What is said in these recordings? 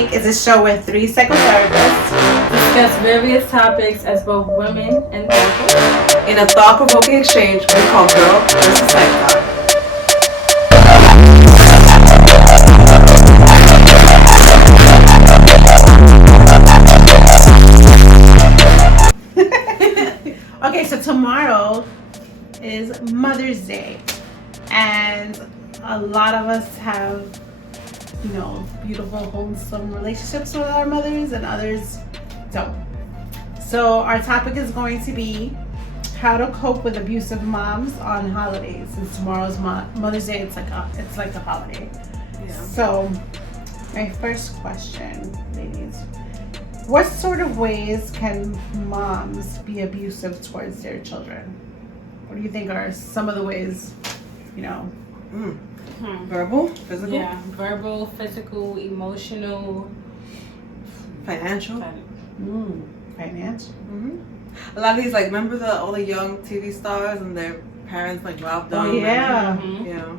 Is a show where three psychotherapists discuss various topics as both women and therapists in a thought-provoking exchange we call Girl versus Psych. Okay, so tomorrow is Mother's Day, and a lot of us have, you know, beautiful, wholesome relationships with our mothers, and others don't. So our topic is going to be how to cope with abusive moms on holidays. Since tomorrow's Mother's Day, it's like a holiday. Yeah. So my first question, ladies, what sort of ways can moms be abusive towards their children? What do you think are some of the ways, you know? Verbal, physical? Yeah, verbal, physical, emotional, financial. Financial. A lot of these, like, remember all the young TV stars and their parents like robbed them? Oh yeah. Yeah.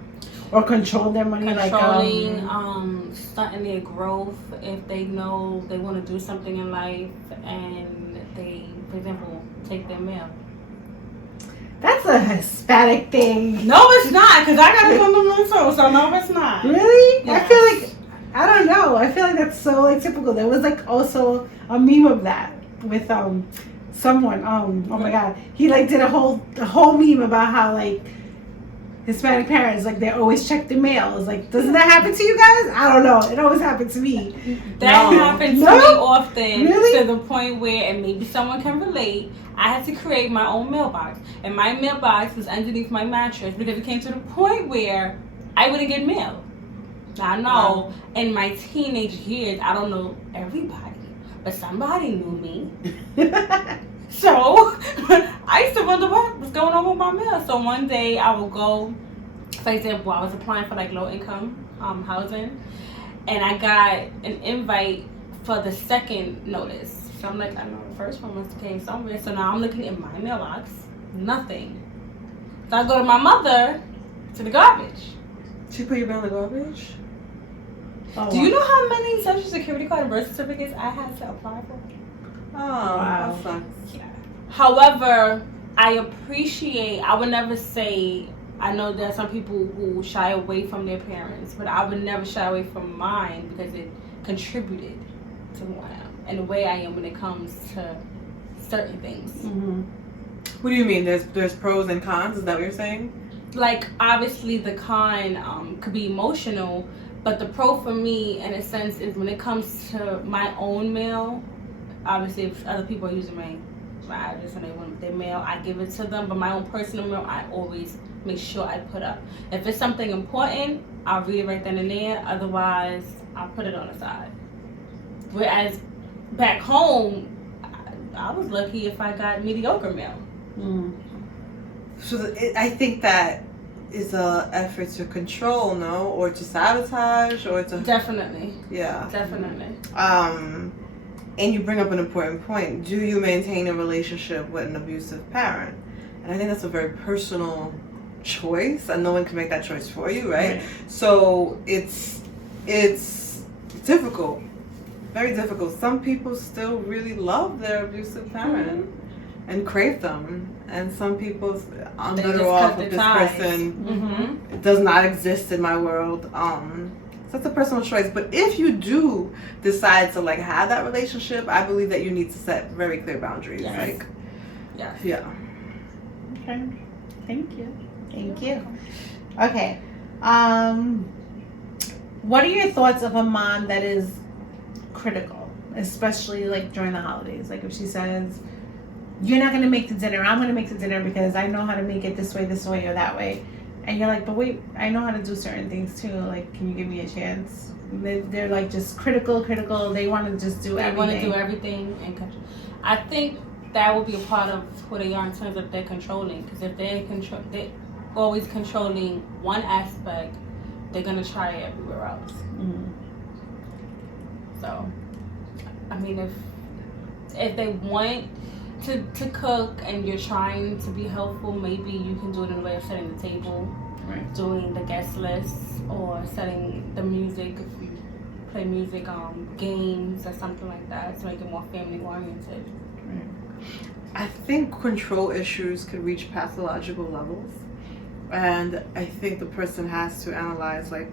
Or control their money, controlling, stunting their growth if they know they want to do something in life and they, for example, take their mail. That's a Hispanic thing. No, it's not, because I got it on the myself, so no, it's not. Really? Yes. I feel like, I don't know. I feel like that's so like typical. There was like also a meme of that with someone. Oh my God, he like did a whole meme about how like Hispanic parents, like, they always check the mail. It's like, doesn't that happen to you guys? I don't know. It always happened to me. That happens to me often. Really? To the point where, and maybe someone can relate, I had to create my own mailbox. And my mailbox was underneath my mattress because it came to the point where I wouldn't get mail. Now, I know in my teenage years, I don't know everybody, but somebody knew me. So I used to wonder what was going on with my mail. So one day I would go, for example, I was applying for like low income housing, and I got an invite for the second notice. So I'm like, I know the first one must have came somewhere. So now I'm looking in my mailbox, nothing. So I go to my mother to the garbage. She put your mail in the garbage? Oh, do you know how many social security card and birth certificates I had to apply for? Oh, wow. That sucks. Yeah. However, I would never say, I know there are some people who shy away from their parents, but I would never shy away from mine because it contributed to who I am and the way I am when it comes to certain things. What do you mean? There's pros and cons? Is that what you're saying? Like, obviously the con could be emotional, but the pro for me, in a sense, is when it comes to my own mail. Obviously, if other people are using my address and they want their mail, I give it to them. But my own personal mail, I always make sure I put up. If it's something important, I'll read it right then and there. Otherwise, I'll put it on the side. Whereas back home, I was lucky if I got mediocre mail. So I think that is a effort to control, no? Or to sabotage, or to... Definitely. Yeah. Definitely. And you bring up an important point. Do you maintain a relationship with an abusive parent? And I think that's a very personal choice, and no one can make that choice for you, right? So it's difficult, very difficult. Some people still really love their abusive parent and crave them, and some people, I'm better off with this person. It does not exist in my world. So that's a personal choice. But if you do decide to like have that relationship, I believe that you need to set very clear boundaries. Yes. Like, yeah. Okay. Thank you. Okay. What are your thoughts of a mom that is critical, especially like during the holidays? Like if she says, "You're not going to make the dinner. I'm going to make the dinner because I know how to make it this way, or that way." And you're like, but wait, I know how to do certain things too. Like, can you give me a chance? They're like just critical. They want to just do everything. They want to do everything and control. I think that would be a part of who they are in terms of they're controlling. Because if they're always controlling one aspect, they're gonna try it everywhere else. So, I mean, if they want to cook and you're trying to be helpful, maybe you can do it in a way of setting the table, doing the guest list, or setting the music if you play music, games or something like that to make it more family oriented. I think control issues could reach pathological levels, and I think the person has to analyze like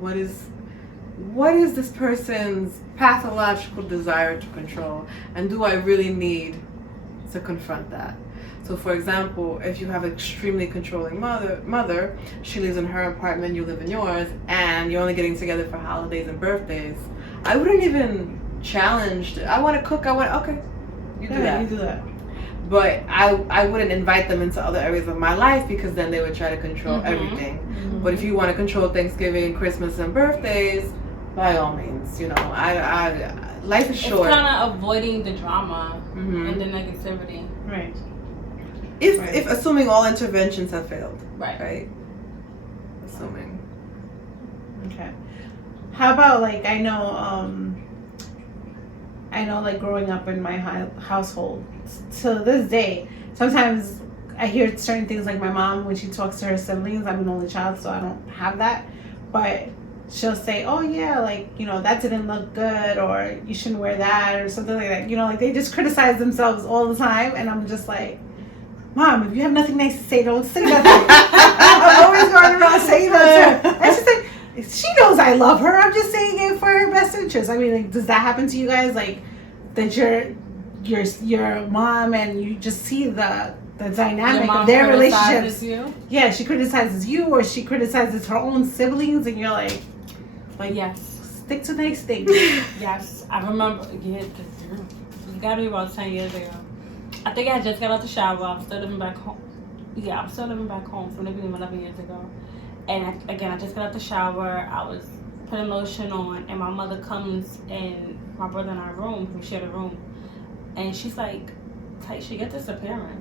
what is this person's pathological desire to control, and do I really need to confront that? So for example, if you have an extremely controlling mother, she lives in her apartment, you live in yours, and you're only getting together for holidays and birthdays, I wouldn't even challenge I want to cook, okay, you do that. But I wouldn't invite them into other areas of my life, because then they would try to control everything. But if you want to control Thanksgiving, Christmas, and birthdays, by all means, you know, life is short. It's kind of avoiding the drama and the negativity. Right. If assuming all interventions have failed. Right. Assuming. Okay. How about like I know like growing up in my household to this day, sometimes I hear certain things like my mom when she talks to her siblings. I'm an only child, so I don't have that, but she'll say, oh yeah, like, you know, that didn't look good, or you shouldn't wear that, or something like that. You know, like they just criticize themselves all the time, and I'm just like, Mom, if you have nothing nice to say, don't say nothing. I'm always going around saying that to her. And she's like, she knows I love her. I'm just saying it for her best interest. I mean, like, does that happen to you guys? Like, that your mom and you just see the dynamic of their relationships. You? Yeah, she criticizes you, or she criticizes her own siblings, and you're like yes, stick to nice things. Yes, I remember. Yeah, it gotta be about 10 years ago. I think I just got out the shower. I'm still living back home. Yeah, I'm still living back home from maybe 11 years ago. And I just got out the shower. I was putting lotion on, and my mother comes in my brother and our room. We share a room, and she's like, "Taisha, get disappearing."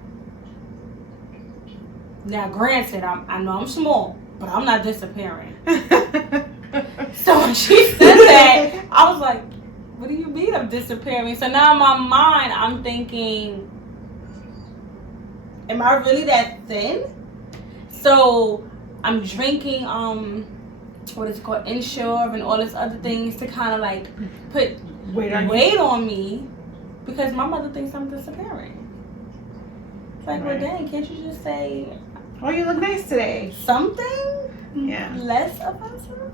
Now, granted, I know I'm small, but I'm not disappearing. So when she said that, I was like, "What do you mean I'm disappearing?" So now in my mind, I'm thinking, am I really that thin? So I'm drinking what is it called, Ensure and all this other things to kind of like put weight on me, because my mother thinks I'm disappearing. It's like, well, dang, can't you just say, oh, you look nice today, something less offensive?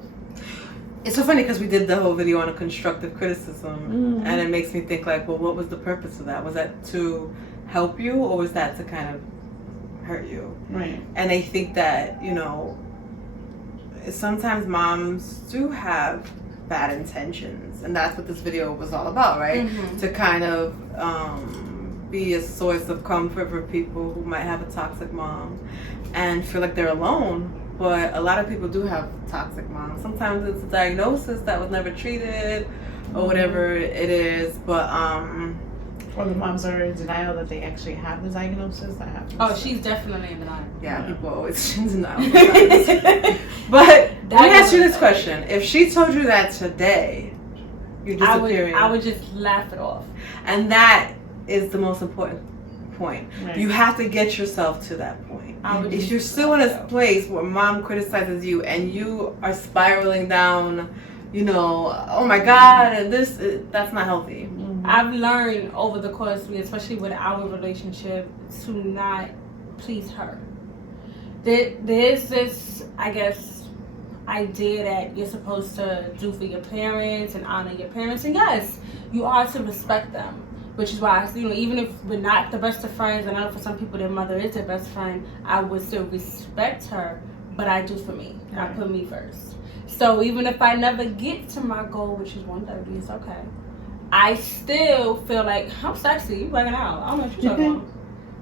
It's so funny because we did the whole video on a constructive criticism, and it makes me think like, well, what was the purpose of that? Was that to help you, or was that to kind of hurt you? Right. And I think that, you know, sometimes moms do have bad intentions, and that's what this video was all about, right? To kind of be a source of comfort for people who might have a toxic mom and feel like they're alone. But a lot of people do have toxic moms. Sometimes it's a diagnosis that was never treated, or whatever it is. But or the moms are in denial that they actually have the diagnosis. That happens. Oh, she's definitely in denial. Yeah, people always in denial. But let me ask you this question: if she told you that today, you're disappearing, I would just laugh it off. And that is the most important point. Right. You have to get yourself to that point. If you're still in a place where mom criticizes you and you are spiraling down, you know, oh my God, and that's not healthy. I've learned over the course, especially with our relationship, to not please her. There's this, I guess, idea that you're supposed to do for your parents and honor your parents, and yes, you are to respect them. Which is why, you know, even if we're not the best of friends, and I know for some people their mother is their best friend, I would still respect her, but I do for me. I put me first. So even if I never get to my goal, which is 130, it's okay. I still feel like I'm sexy. You bugging out. I don't know what you're talking about.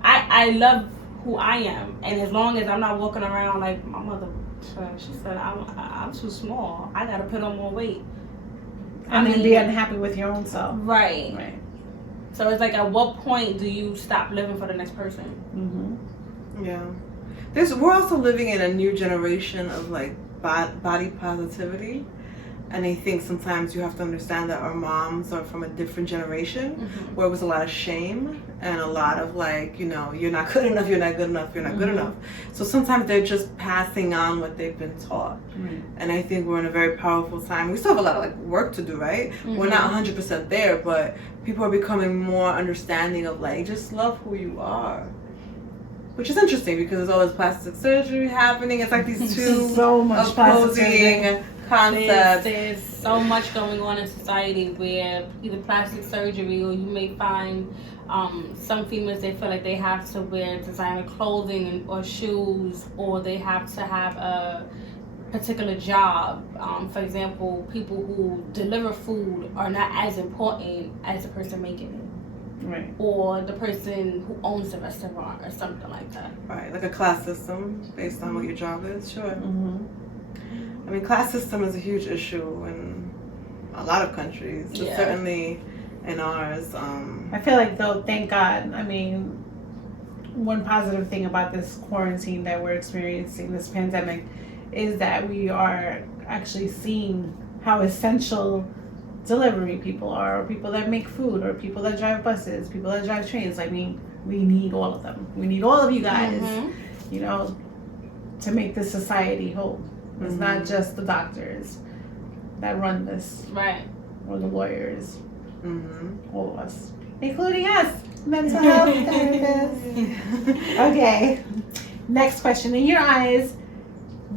I love who I am, and as long as I'm not walking around like my mother, she said, I'm too small. I gotta put on more weight. And then be unhappy with your own self. Right. So it's like, at what point do you stop living for the next person? Yeah. We're also living in a new generation of like body positivity, And I think sometimes you have to understand that our moms are from a different generation where it was a lot of shame and a lot of like, you know, you're not good enough, you're not good enough, you're not good enough. So sometimes they're just passing on what they've been taught. And I think we're in a very powerful time. We still have a lot of like work to do, right? We're not 100% there, but people are becoming more understanding of like, just love who you are. Which is interesting because there's all this plastic surgery happening. It's like these two so much opposing concepts. There's so much going on in society where either plastic surgery or you may find some females, they feel like they have to wear designer clothing or shoes, or they have to have a particular job. For example, people who deliver food are not as important as the person making it. Right. Or the person who owns the restaurant or something like that. Right, like a class system based on what your job is, sure. I mean, class system is a huge issue in a lot of countries, but certainly in ours. I feel like, though, thank God, I mean, one positive thing about this quarantine that we're experiencing, this pandemic, is that we are actually seeing how essential delivery people are, or people that make food, or people that drive buses, people that drive trains. I mean, we need all of them. We need all of you guys, you know, to make this society whole. It's not just the doctors that run this, right? Or the lawyers, all of us, including us, mental health therapists. Okay, next question. In your eyes,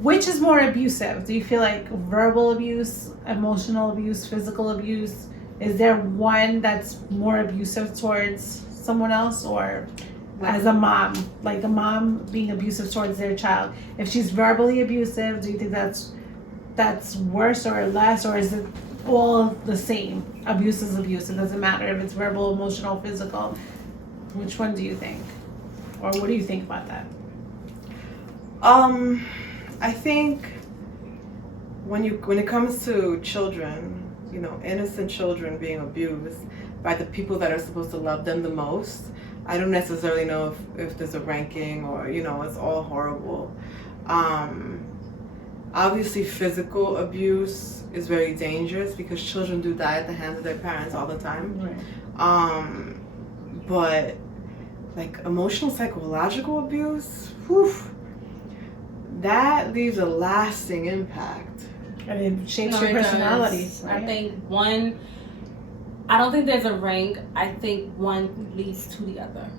which is more abusive? Do you feel like verbal abuse, emotional abuse, physical abuse? Is there one that's more abusive towards someone else, or as a mom, like a mom being abusive towards their child? If she's verbally abusive, do you think that's worse or less, or is it all the same? Abuse is abuse. It doesn't matter if it's verbal, emotional, physical. Which one do you think? Or what do you think about that? I think when it comes to children, you know, innocent children being abused by the people that are supposed to love them the most, I don't necessarily know if there's a ranking or, you know, it's all horrible. Obviously, physical abuse is very dangerous because children do die at the hands of their parents all the time. Right. But like emotional, psychological abuse, whew, that leaves a lasting impact. And it shapes your personality. Right? I think I don't think there's a rank. I think one leads to the other.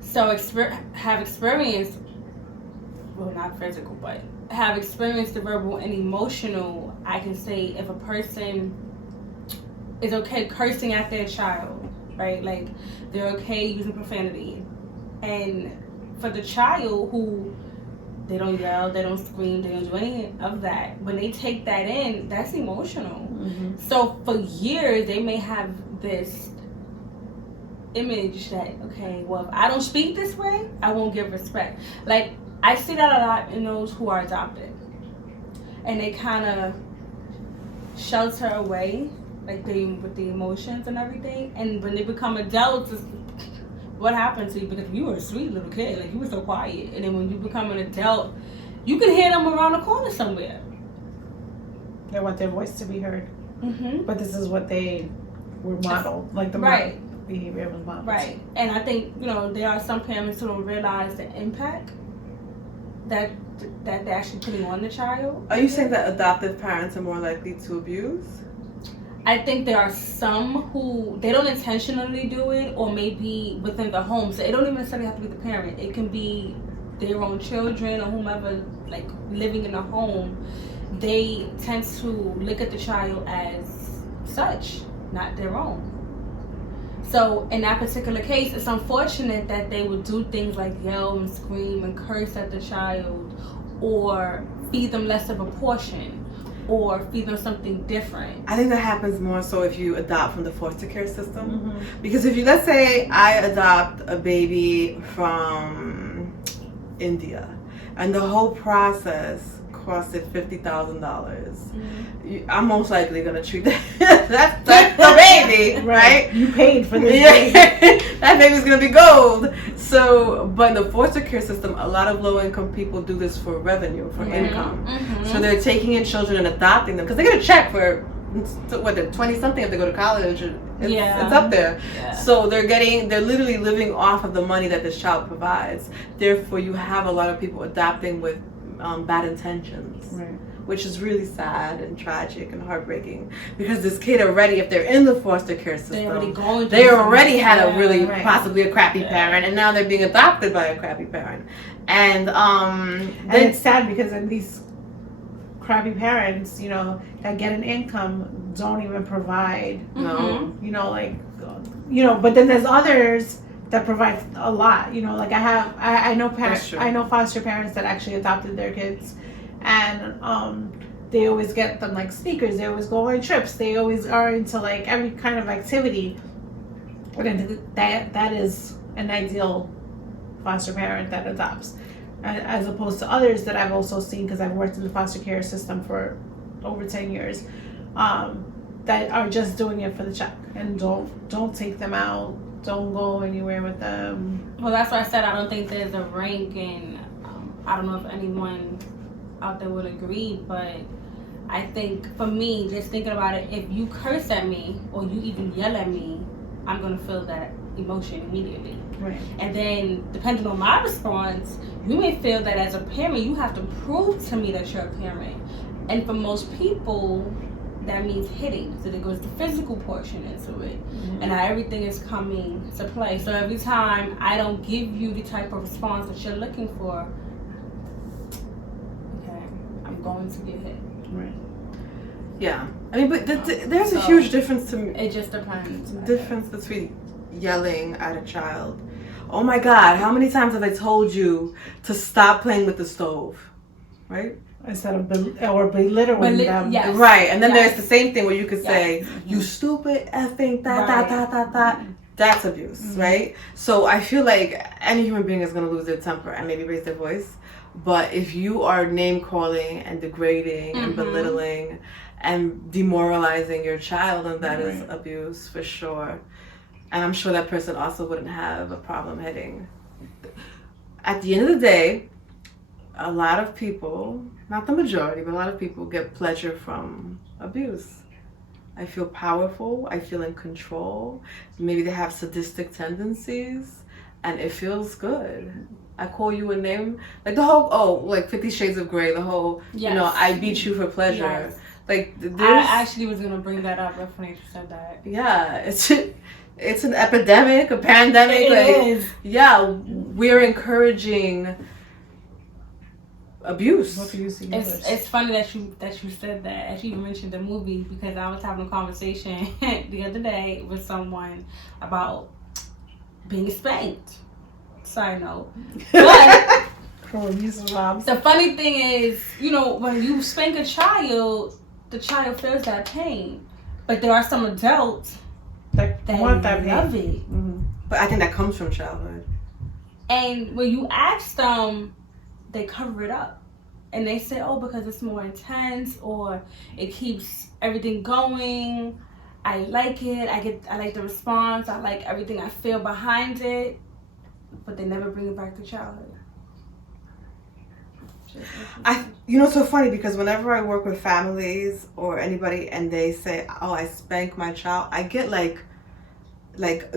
So have experienced, well, not physical, but have experienced the verbal and emotional. I can say if a person is okay cursing at their child, right? Like they're okay using profanity. And for the child who they don't yell, they don't scream, they don't do any of that. When they take that in, that's emotional. So for years, they may have this image that, okay, well, if I don't speak this way, I won't give respect. Like, I see that a lot in those who are adopted. And they kind of shelter away, like with the emotions and everything. And when they become adults, what happened to you? Because you were a sweet little kid, like you were so quiet, and then when you become an adult, you can hear them around the corner somewhere. They want their voice to be heard, but this is what they were modeled, like the behavior was modeled. Right, and I think there are some parents who don't realize the impact that they're actually putting on the child. Are you saying that adoptive parents are more likely to abuse? I think there are some who they don't intentionally do it, or maybe within the home. So it don't even necessarily have to be the parent. It can be their own children or whomever, like living in a home. They tend to look at the child as such, not their own. So in that particular case, it's unfortunate that they would do things like yell and scream and curse at the child, or feed them less of a portion, or feed them something different. I think that happens more so if you adopt from the foster care system. Because if you, let's say I adopt a baby from India, and the whole process costed $50,000, I'm most likely gonna treat that's the baby, right? You paid for this baby. That baby's gonna be gold. So, but in the foster care system, a lot of low-income people do this for revenue, for income. So they're taking in children and adopting them because they get a check for what, they're 20-something if they go to college. It's up there. Yeah. So they're literally living off of the money that this child provides. Therefore, you have a lot of people adopting with bad intentions, which is really sad and tragic and heartbreaking, because this kid already, if they're in the foster care system, they already had a really possibly a crappy parent, and now they're being adopted by a crappy parent. And it's sad because in these crappy parents, you know, that get an income don't even provide. No. You know, like, you know, but then there's others that provide a lot. You know, like I know foster parents that actually adopted their kids, and they always get them like sneakers. They always go on trips. They always are into like every kind of activity. And that is an ideal foster parent that adopts, as opposed to others that I've also seen, because I've worked in the foster care system for over 10 years, that are just doing it for the check and don't take them out, don't go anywhere with them. Well, that's why I said I don't think there's a rank, and I don't know if anyone out there would agree, but I think for me, just thinking about it, if you curse at me or you even yell at me, I'm gonna feel that emotion immediately. Right. And then depending on my response, you may feel that as a parent you have to prove to me that you're a parent. And for most people that means hitting. So there goes the physical portion into it. And now everything is coming to play. So every time I don't give you the type of response that you're looking for, okay, I'm going to get hit. Right. Yeah. I mean, but there's a huge difference to me. It just depends. Difference between yelling at a child. Oh my God, how many times have I told you to stop playing with the stove? Right? Instead of belittling them. Yes. Right. And then there's the same thing where you could say, you stupid effing that. That's abuse, right? So I feel like any human being is going to lose their temper and maybe raise their voice. But if you are name calling and degrading and belittling and demoralizing your child, then that is abuse for sure. And I'm sure that person also wouldn't have a problem hitting. At the end of the day, a lot of people, not the majority, but a lot of people get pleasure from abuse. I feel powerful. I feel in control. Maybe they have sadistic tendencies, and it feels good. I call you a name, like the whole, like 50 Shades of Grey, the whole, you know, I beat you for pleasure. Yes. Like, I actually was going to bring that up when you said that. Yeah, it's an epidemic, a pandemic. It is. Yeah, we're encouraging abuse. It's funny that you said that. Actually, you mentioned the movie, because I was having a conversation the other day with someone about being spanked. Side note. But the funny thing is, you know, when you spank a child, the child feels that pain. But there are some adults that want that love it. Mm-hmm. But I think that comes from childhood. And when you ask them, they cover it up. And they say, oh, because it's more intense, or it keeps everything going. I like it. I like the response. I like everything I feel behind it. But they never bring it back to childhood. You know, it's so funny, because whenever I work with families or anybody and they say, oh, I spank my child, I get like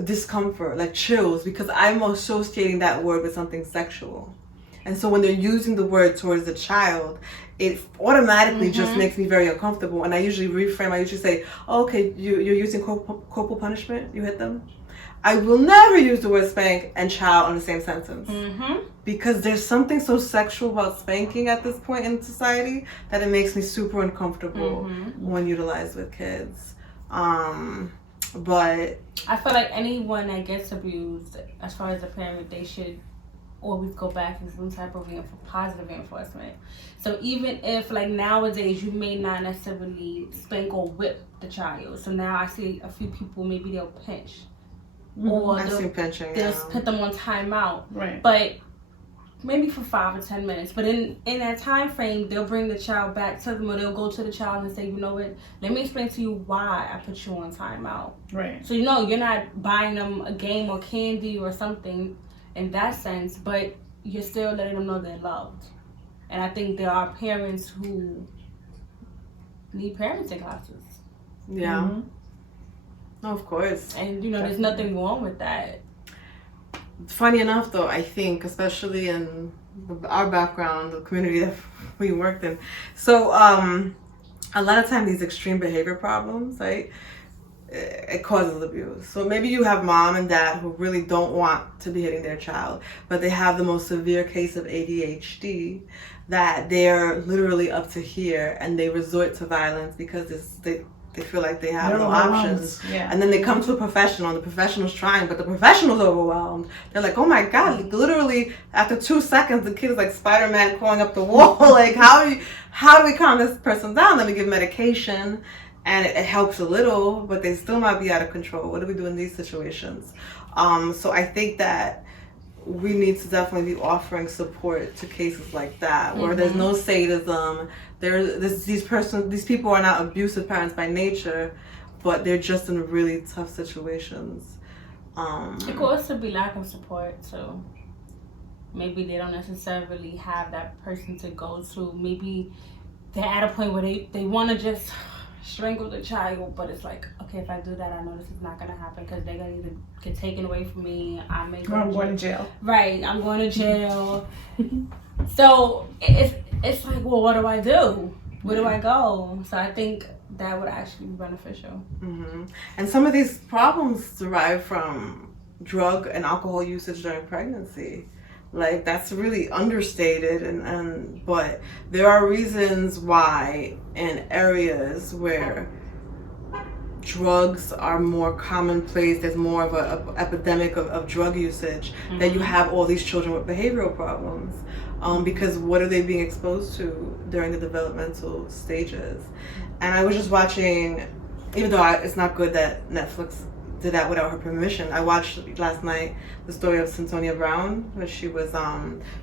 discomfort, like chills, because I'm associating that word with something sexual. And so when they're using the word towards the child, it automatically just makes me very uncomfortable. And I usually reframe. I usually say, oh, okay, you're using corporal punishment? You hit them? I will never use the word spank and child in the same sentence. Because there's something so sexual about spanking at this point in society that it makes me super uncomfortable when utilized with kids. But I feel like anyone that gets abused, as far as a parent, they should always go back to some type of positive reinforcement. So even if, like, nowadays you may not necessarily spank or whip the child. So now I see a few people, maybe they'll pinch. Or I've seen pinching, they'll put them on timeout. Right. But maybe for 5 or 10 minutes. But in that time frame, they'll bring the child back to them, or they'll go to the child and say, you know what, let me explain to you why I put you on timeout. Right. So, you know, you're not buying them a game or candy or something in that sense, but you're still letting them know they're loved. And I think there are parents who need parenting classes. Yeah. Mm-hmm. Oh, of course. And, you know, there's nothing wrong with that. Funny enough, though, I think, especially in our background, the community that we worked in, so a lot of times these extreme behavior problems, right, it causes abuse. So maybe you have mom and dad who really don't want to be hitting their child, but they have the most severe case of ADHD that they're literally up to here, and they resort to violence because they feel like they have no options. Yeah. And then they come to a professional, and the professional's trying, but the professional's overwhelmed. They're like, oh my God, literally after 2 seconds, the kid is like Spider-Man crawling up the wall. Like, how do we calm this person down? Let me give medication, and it helps a little, but they still might be out of control. What do we do in these situations? So I think that we need to definitely be offering support to cases like that, where there's no sadism. These people are not abusive parents by nature, but they're just in really tough situations. It could also be lack of support, so maybe they don't necessarily have that person to go to. Maybe they're at a point where they want to just strangle the child, but it's like, okay, if I do that, I know this is not going to happen because they're going to either get taken away from me, I'm going to jail. Right, I'm going to jail. So it's like, well, what do I do? Where do I go? So I think that would actually be beneficial. Mm-hmm. And some of these problems derive from drug and alcohol usage during pregnancy. Like, that's really understated, but there are reasons why in areas where drugs are more commonplace, there's more of a epidemic of drug usage, that you have all these children with behavioral problems. Because what are they being exposed to during the developmental stages? And I was just watching, even though it's not good that Netflix did that without her permission, I watched last night the story of Centonia Brown, where she was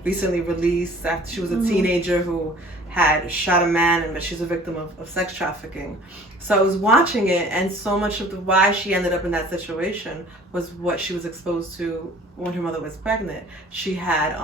recently released after she was a teenager who had shot a man, but she's a victim of sex trafficking. So I was watching it, and so much of why she ended up in that situation was what she was exposed to when her mother was pregnant. She had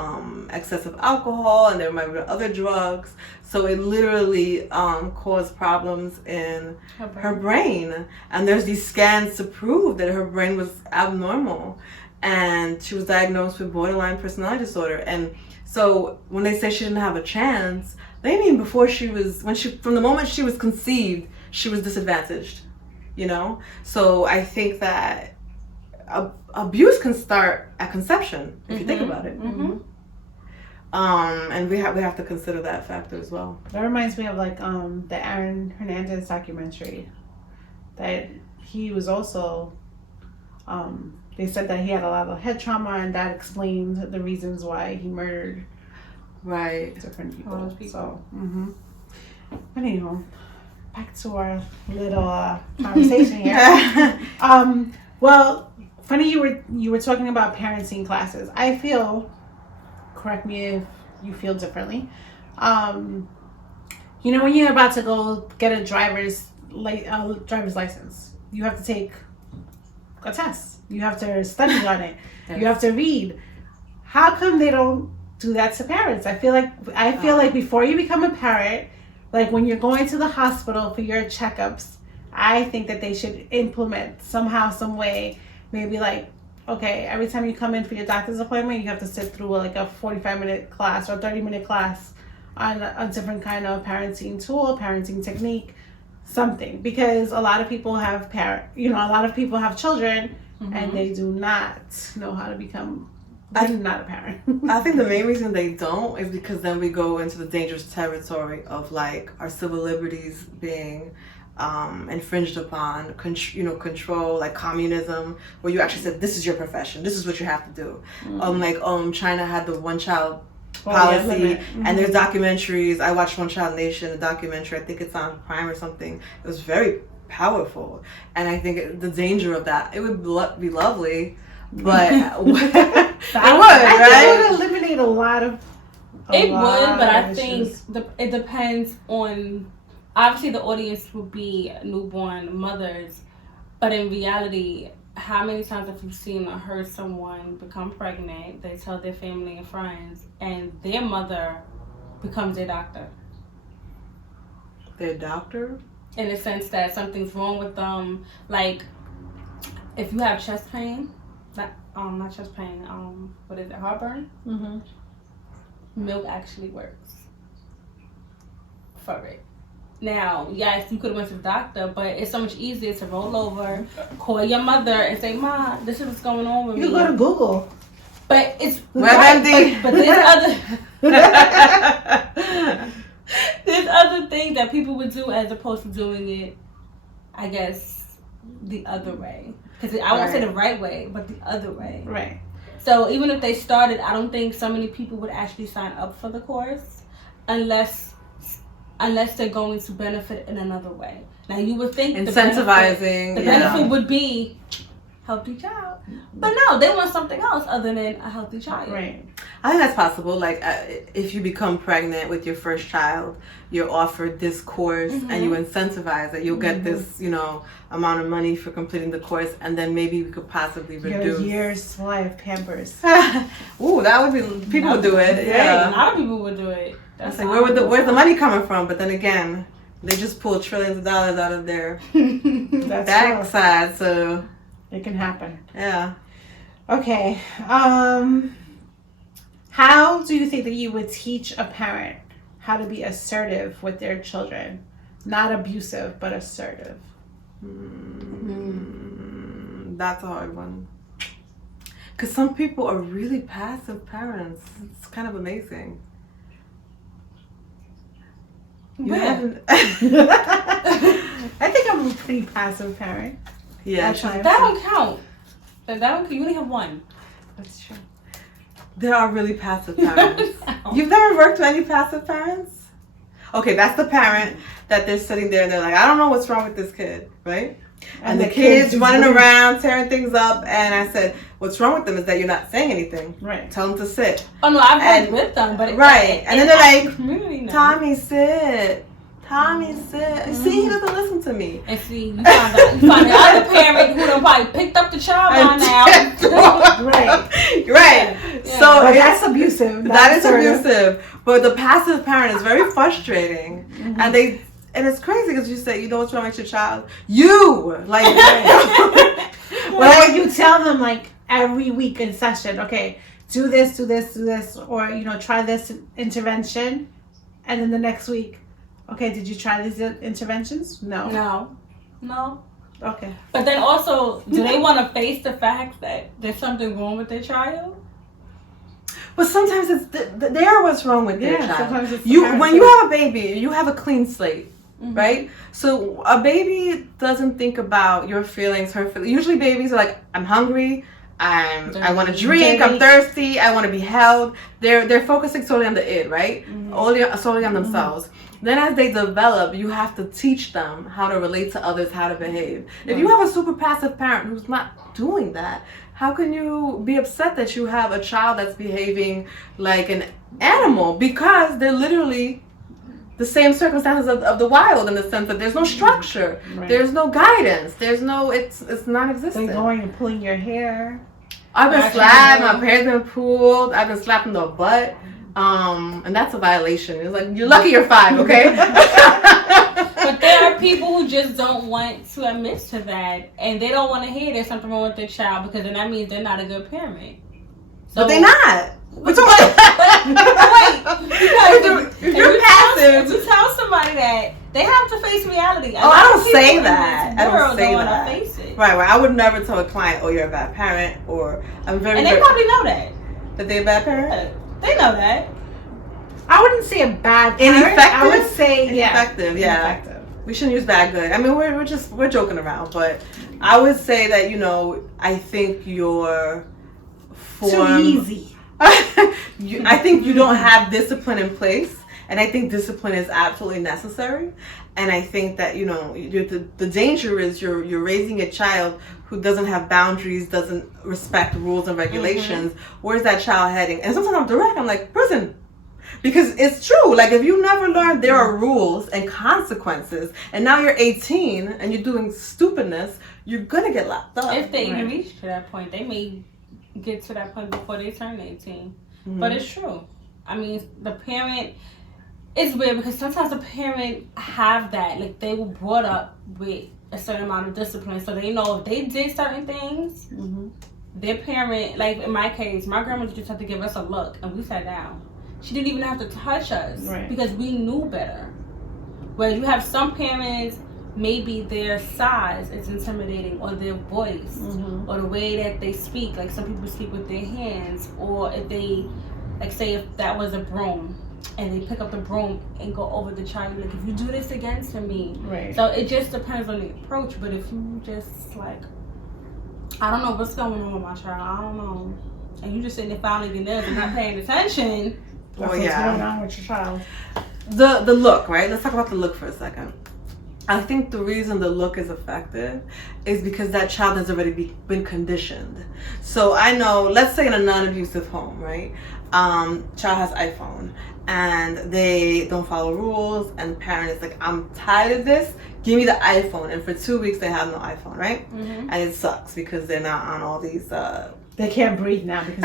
excessive alcohol, and there might be other drugs. So it literally caused problems in her brain. And there's these scans to prove that her brain was abnormal. And she was diagnosed with borderline personality disorder. And so when they say she didn't have a chance, they mean from the moment she was conceived, she was disadvantaged, you know? So I think that abuse can start at conception, if you think about it. And we have to consider that factor as well. That reminds me of like the Aaron Hernandez documentary, that he was also, they said that he had a lot of head trauma, and that explained the reasons why he murdered different people. So, anyhow, back to our little conversation here. Well, funny you were talking about parenting classes. I feel, correct me if you feel differently. You know, when you're about to go get a driver's license, you have to take a test. You have to study on it. Yes. You have to read. How come they don't do that to parents? I feel like before you become a parent, like when you're going to the hospital for your checkups, I think that they should implement somehow, some way, maybe like, okay, every time you come in for your doctor's appointment, you have to sit through like a 45-minute class or 30-minute class on a different kind of parenting tool, parenting technique, something. Because a lot of people have children, and they do not know how to become not a parent. I think the main reason they don't is because then we go into the dangerous territory of like our civil liberties being infringed upon, control, like communism, where you actually said, this is your profession, this is what you have to do. China had the one-child policy, and there's documentaries. I watched One Child Nation, a documentary, I think it's on Prime or something. It was very powerful, and I think the danger of that, it would be lovely, but it would, right? It would eliminate create a lot of. It would, but I think it depends on. Obviously, the audience would be newborn mothers, but in reality, how many times have you seen or heard someone become pregnant? They tell their family and friends, and their mother becomes their doctor. Their doctor? In the sense that something's wrong with them, like if you have chest pain, not chest pain, what is it, heartburn? Mm-hmm. Milk actually works for it. Now, yes, you could have went to the doctor, but it's so much easier to roll over, call your mother, and say, "Ma, this is what's going on with me." You go to Google. But it's WebMD. But there's other things that people would do as opposed to doing it, I guess, the other way. Because I won't say the right way, but the other way. Right. So even if they started, I don't think so many people would actually sign up for the course unless they're going to benefit in another way. Now you would think incentivizing. The benefit would be healthy child, but no, they want something else other than a healthy child. Right. I think that's possible. Like if you become pregnant with your first child, you're offered this course and you incentivize it. You'll get this, amount of money for completing the course, and then maybe we could possibly reduce a year's supply of Pampers. Ooh, that would be people would do it. Yeah, a lot of people would do it. That's like where's the money coming from? But then again, they just pull trillions of dollars out of their backside. So it can happen. Yeah. Okay. How do you think that you would teach a parent how to be assertive with their children? Not abusive, but assertive. That's a hard one. Because some people are really passive parents. It's kind of amazing. You haven't... I think I'm a pretty passive parent. Yeah. That don't count. That don't. You only have one. That's true. There are really passive parents. You've never worked with any passive parents? Okay, that's the parent that they're sitting there and they're like, I don't know what's wrong with this kid, right? And the kid's running around, tearing things up, and I said, what's wrong with them is that you're not saying anything. Right. Tell them to sit. Oh no, I've worked with them, but and then they're like, Tommy, sit. Tommy, sit. See, he doesn't listen to me. And see, you find the other parent who done probably picked up the child by now. Right. Yeah. So but that's abusive. That is abusive. But the passive parent is very frustrating, and it's crazy because you say, you know what's wrong with your child? You like. Well, you tell them like every week in session, okay, do this, or try this intervention, and then the next week. Okay, did you try these interventions? No. Okay. But then also, do they want to face the fact that there's something wrong with their child? But sometimes it's they're what's wrong with their child. Sometimes it's when you have a baby, you have a clean slate, right? So a baby doesn't think about your feelings, her feelings. Usually babies are like, I'm hungry, I want to drink, I'm thirsty, I want to be held. They're focusing solely on the id, right? Solely on themselves. Then as they develop, you have to teach them how to relate to others, how to behave. If you have a super passive parent who's not doing that, how can you be upset that you have a child that's behaving like an animal? Because they're literally the same circumstances of the wild, in the sense that there's no structure, there's no guidance, there's no, it's non-existent. They're going and pulling your hair. I've been slapped, my hair's been pulled, I've been slapped in the butt. And that's a violation. It's like, you're lucky you're 5, okay? But there are people who just don't want to admit to that, and they don't want to hear there's something wrong with their child, because then that means they're not a good parent. So, but they're not. What's wrong? If you're passive, to tell somebody that, they have to face reality. I don't say that. I don't say that. Face it. Right. I would never tell a client, oh, you're a bad parent, or I'm very. And they probably know that. That they're a bad parent? They know that. I wouldn't say a bad parent. Ineffective? I would say ineffective. Yeah. Ineffective. We shouldn't use bad good. I mean, we're joking around, but I would say that I think you're too easy. I think you don't have discipline in place, and I think discipline is absolutely necessary. And I think that, the danger is you're raising a child who doesn't have boundaries, doesn't respect rules and regulations. Where's that child heading? And sometimes I'm direct. I'm like, prison. Because it's true. Like, if you never learned there are rules and consequences, and now you're 18 and you're doing stupidness, you're going to get locked up. If they even reach to that point, they may get to that point before they turn 18. But it's true. I mean, the parent... It's weird because sometimes the parent have that. Like, they were brought up with a certain amount of discipline. So they know if they did certain things, their parent... Like, in my case, my grandma just had to give us a look, and we sat down. She didn't even have to touch us because we knew better. Whereas you have some parents, maybe their size is intimidating, or their voice, or the way that they speak. Like, some people speak with their hands, or if they, like, say if that was a broom, and they pick up the broom and go over the child, like, if you do this again to me. So it just depends on the approach. But if you just, like, I don't know what's going on with my child, I don't know, and you just sitting there filing your nails and not paying attention. What's going on with your child? The look, right? Let's talk about the look for a second. I think the reason the look is effective is because that child has already been conditioned. So I know, let's say in a non-abusive home, right? Child has iPhone and they don't follow rules, and parent is like, I'm tired of this, give me the iPhone. And for 2 weeks they have no iPhone, right? And it sucks because they're not on all these they can't breathe now because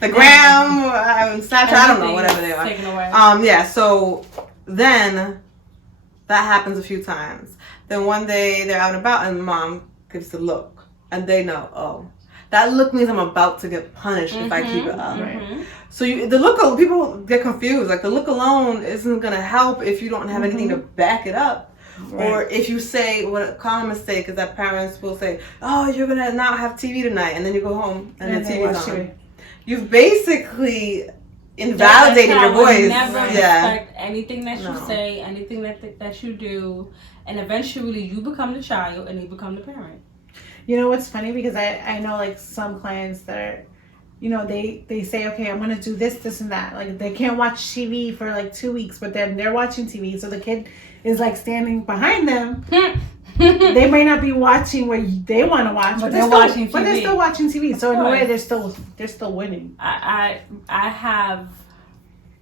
the gram, Snapchat, I don't know, whatever they are. Taken away. So then that happens a few times. Then one day they're out and about and mom gives the look, and they know, oh, that look means I'm about to get punished if I keep it up. So the look, people get confused. Like, the look alone isn't gonna help if you don't have anything to back it up. Or if you say, what a common mistake is that parents will say, oh, you're going to not have TV tonight, and then you go home and the TV's on. You've basically invalidated your voice. Never respect anything that you say, anything that you do, and eventually you become the child and they become the parent. You know what's funny? Because I know, like, some clients that are, they say, okay, I'm going to do this, and that. Like, they can't watch TV for, like, 2 weeks, but then they're watching TV, so the kid is, like, standing behind them. They may not be watching what they want to watch, but they're watching TV. But they're still watching TV. So in a way, they're still winning. I have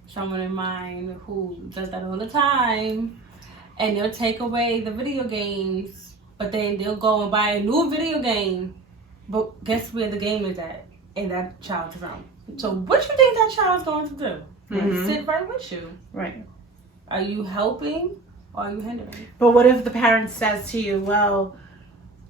someone in mind who does that all the time, and they'll take away the video games, but then they'll go and buy a new video game. But guess where the game is at? In that child's room. So what you think that child's going to do? Sit right with you. Right. Are you helping? Or are you hindering? But what if the parent says to you, well,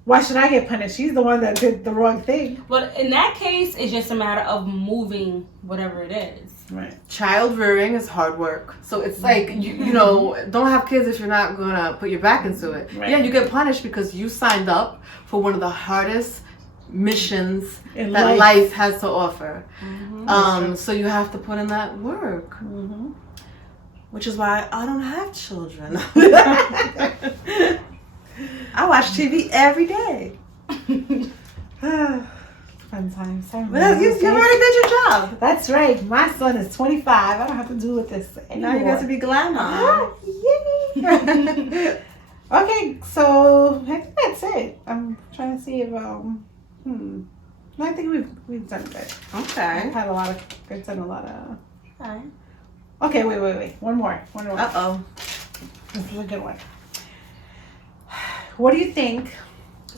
why should I get punished? She's the one that did the wrong thing. Well, in that case, it's just a matter of moving whatever it is. Right. Child rearing is hard work. So it's like, you don't have kids if you're not going to put your back into it. Right. Yeah, you get punished because you signed up for one of the hardest missions that life has to offer. So you have to put in that work. Which is why I don't have children. I watch TV every day. Fun times. Well, you already did your job. That's right. My son is 25. I don't have to deal with this anymore. Now you got to be glamour. Yay! Okay, so I think that's it. I'm trying to see if I think we've done good. Okay. We've done a lot of. Okay. Okay, wait. One more. Uh-oh. This is a good one. What do you think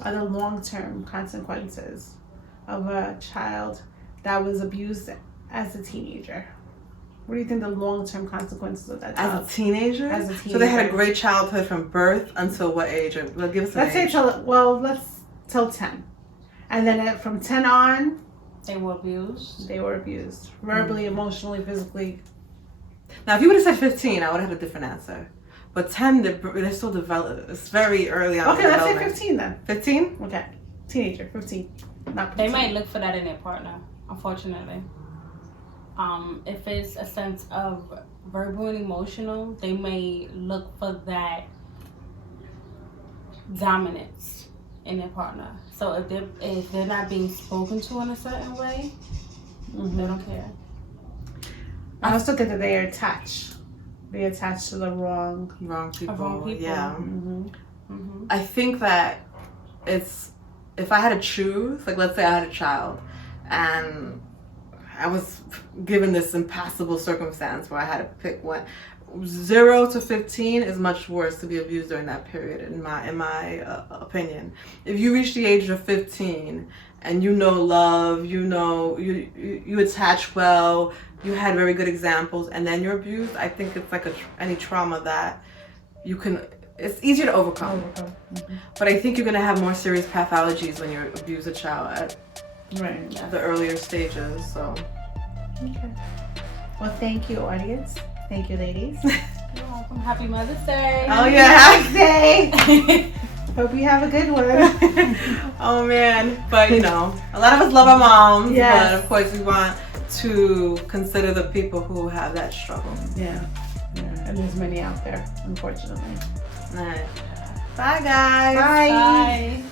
are the long-term consequences of a child that was abused as a teenager? What do you think the long-term consequences of that child? As a teenager? So they had a great childhood from birth until what age? Well, give us an age. Let's say till 10. And then from 10 on... They were abused? They were abused. Verbally, emotionally, physically. Now, if you would have said 15, I would have had a different answer. But 10, they're still developed. It's very early on. Okay, let's say 15 then. 15? Okay. Teenager, 15. Not 15. They might look for that in their partner, unfortunately. If it's a sense of verbal and emotional, they may look for that dominance in their partner. So if they're not being spoken to in a certain way, they don't care. I also think that they are attached. be attached to the wrong people. Yeah. Mm-hmm. Mm-hmm. I think that it's, if I had to choose, like let's say I had a child and I was given this impassable circumstance where I had to pick one. 0 to 15 is much worse to be abused during that period, in my opinion. If you reach the age of 15 and you know love, you know you attach well, you had very good examples, and then you're abused, I think it's like any trauma that you can. It's easier to overcome. Mm-hmm. But I think you're gonna have more serious pathologies when you abuse a child at the earlier stages. So. Okay. Well, thank you, audience. Thank you, ladies. You're welcome. Happy Mother's Day. Oh yeah, Happy Mother's Day. Hope you have a good one. Oh man, but you know, a lot of us love our moms, yes. but of course we want to consider the people who have that struggle. Yeah. And there's many out there, unfortunately. All right. Bye guys. Bye. Bye.